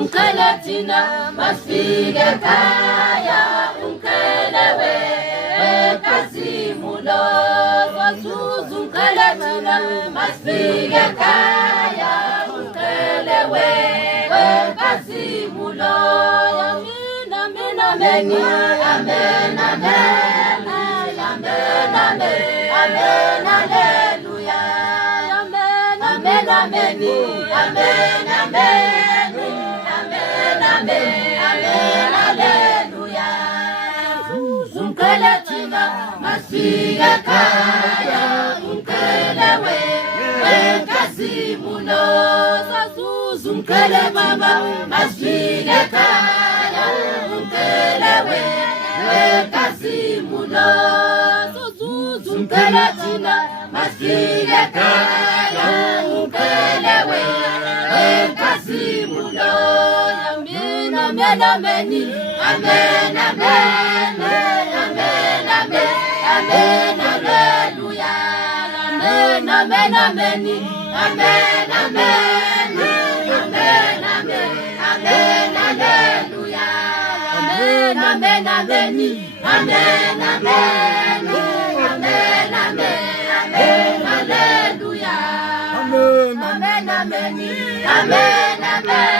Kalatina masifike kaya unkelewe kazimulo Zuzu Kalatina masifike kaya unkelewe kazimulo Mina meni amen amen amen amen hallelujah amen amen amen amen amen Amen, amen, hallelujah. Zunkeletina, masiga kaya, unkelewe, kazimulo. Zunkele mama, masiga kaya, unkelewe, kazimulo. Zunkeletina, masiga kaya, unkelewe, kazimulo. Amen, amen, amen, amen, amen, amen, amen, hallelujah. Amen, amen, amen, amen, amen, amen, amen, amen, hallelujah. Amen, amen, amen, amen, amen, amen, amen, hallelujah. Amen, amen, amen, amen, amen.